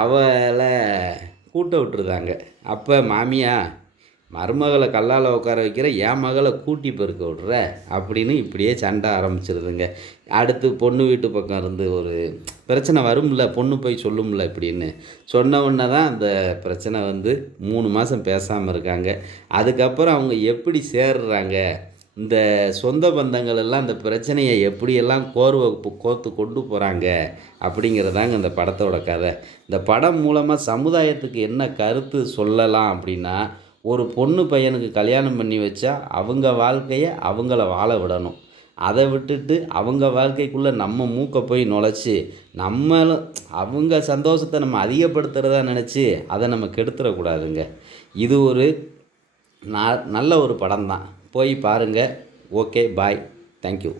அவளை கூட்ட விட்டுருதாங்க. அப்போ மாமியா, மருமகளை கல்லால் உட்கார வைக்கிற, என் மகளை கூட்டி பெருக்க விட்ற அப்படின்னு இப்படியே சண்டை ஆரம்பிச்சிருதுங்க. அடுத்து பொண்ணு வீட்டு பக்கம் இருந்து ஒரு பிரச்சனை வரும்ல, பொண்ணு போய் சொல்லும்ல இப்படின்னு சொன்ன உடனே தான் அந்த பிரச்சனை வந்து 3 மாதம் பேசாமல் இருக்காங்க. அதுக்கப்புறம் அவங்க எப்படி சேர்றாங்க, இந்த சொந்த பந்தங்கள் எல்லாம் இந்த பிரச்சனையை எப்படியெல்லாம் கோர்த்து கொண்டு போகிறாங்க அப்படிங்கிறதாங்க இந்த படத்தோட கதை. இந்த படம் மூலமாக சமுதாயத்துக்கு என்ன கருத்து சொல்லலாம் அப்படின்னா, ஒரு பொண்ணு பையனுக்கு கல்யாணம் பண்ணி வச்சா அவங்க வாழ்க்கையை அவங்கள வாழ விடணும். அதை விட்டுட்டு அவங்க வாழ்க்கைக்குள்ளே நம்ம மூக்கை போய் நுழைச்சி நம்மளும் அவங்க சந்தோஷத்தை நம்ம அதிகப்படுத்துகிறதா நினச்சி அதை நம்ம கெடுத்துடக்கூடாதுங்க. இது ஒரு நல்ல ஒரு படம் தான். போய் பாருங்கள். ஓகே, பாய், தேங்க்யூ.